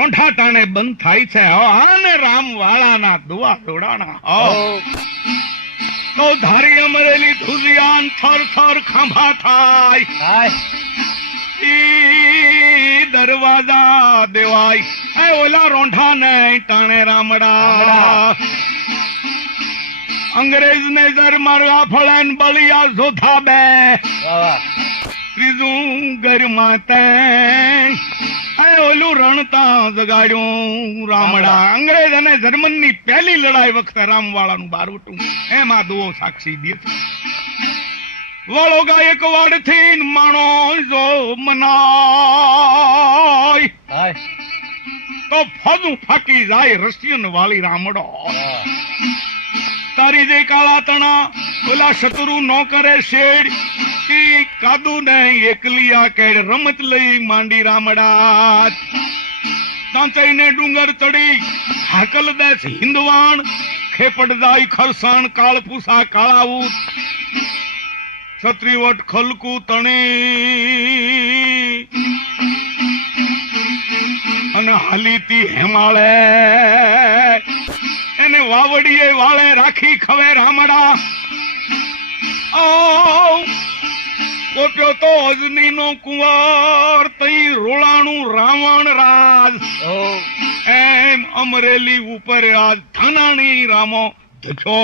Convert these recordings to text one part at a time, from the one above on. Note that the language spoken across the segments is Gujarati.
રોંઢા ટાણે બંધ થાય છે. આને રામ વાળાના દુવા દોડાણા તો ધારી અમરેલી ધુલિયાન થર થર ખાંભા થાય. ઈ દરવાજા દેવાય. એ ઓલા રોંઢા ને ટાણે રામડા. અંગ્રેજ ને જર મારવા ફળે બળિયા જોધા બે ત્રીજું ઘરમાં તે ઓલું રણતા જગાડ્યું. રામડા અંગ્રેજ અને જર્મનની પહેલી લડાઈ વખતે રામવાળાનું બારવટું એમાં દુઓ સાક્ષી દે વાળો ગાયક વાડથી માણો જો મનાય. તો ફદું ફાકી જાય રશિયન વાળી રામડો. તારી જે કાળા તણા ઓલા શત્રુ નો કરે શેડ. ઈ કાદુ ને એકલિયા કેડ રમત લઈ માંડી રામડા તાંચાઈને ડુંગર ચડી. હાકલ દેશ હિંદવાણ. ખેપડ દાઈ ખરસાણ કાળપુસા કાળાવું છત્રીવટ ખલકું તણી. અને હાલીતી હેમાળે વાવડીએ વાળે રાખી ખવે રામડા. તો અજની નો કુંવર, તઈ રોળાણું રાવણ રાજ. એમ અમરેલી ઉપર આજ થાનાણી રામો ધજો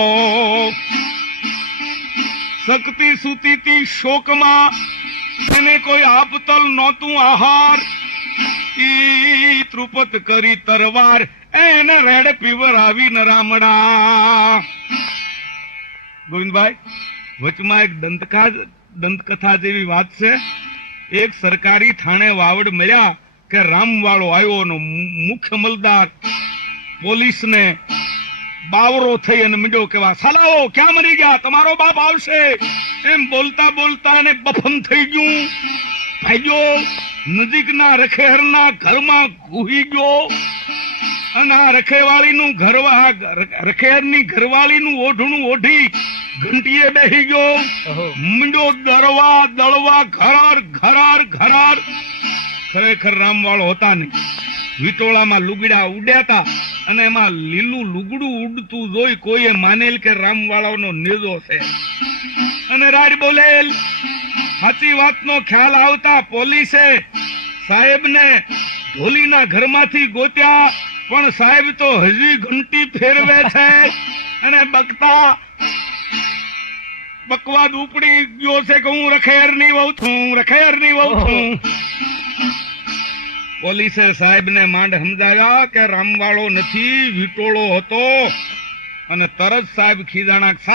શક્તિ સુતીતી શોકમાં એને કોઈ આપતલ નહોતું આહાર. ઈ ત્રુપત કરી તરવાર એને રેડ પીવર આવી નરામડા. ગોવિંદભાઈ, વચમાં એક દંતકા દંતકથા જેવી વાત છે. એક સરકારી થાણે વાવડ મળ્યા કે રામવાળો આવ્યો નો મુખ્ય મલદાર પોલીસને બાવરો થઈ અને મીડો કેવા સલાવો ક્યાં મરી ગયા? તમારો બાપ આવશે. એમ બોલતા બોલતા અને બફમ થઈ ગયું. ભાગ્યો નજીકના રખેહરના ઘરમાં ઘૂહી ગયો. અને આ રખેવાળીનું ઘરવા રખેરની ઘરવાળીનું ઓઢણું ઓઢી ઘંટીએ બેહી ગયો. મીંડો દરવા દળવા ઘરાર ઘરાર ઘરાર. ખરેખર રામવાળો હતા ને. વિટોળામાં લુગડા ઉડ્યા હતા અને એમાં લીલું લુગડું ઉડતું જોઈ કોઈએ માનેલ કે રામવાળાનો નેજો છે. અને રાડ બોલેલ સાચી વાતનો ખ્યાલ આવતા પોલીસે સાહેબને ઢોલીના ઘરમાંથી ગોત્યા. પણ સાહેબ તો હજી ઘંટી ફેરવે છે અને બકતા બકવાદ ઉપડી ગયો છે કે હું રખેરની વહુ છું રખેરની વહુ છું. પોલીસે સાહેબ ને માંડ સમજાવ્યા કે રામવાળો નથી વિટોળો હતો અને તરત સાહેબ ખીજાણા સાલા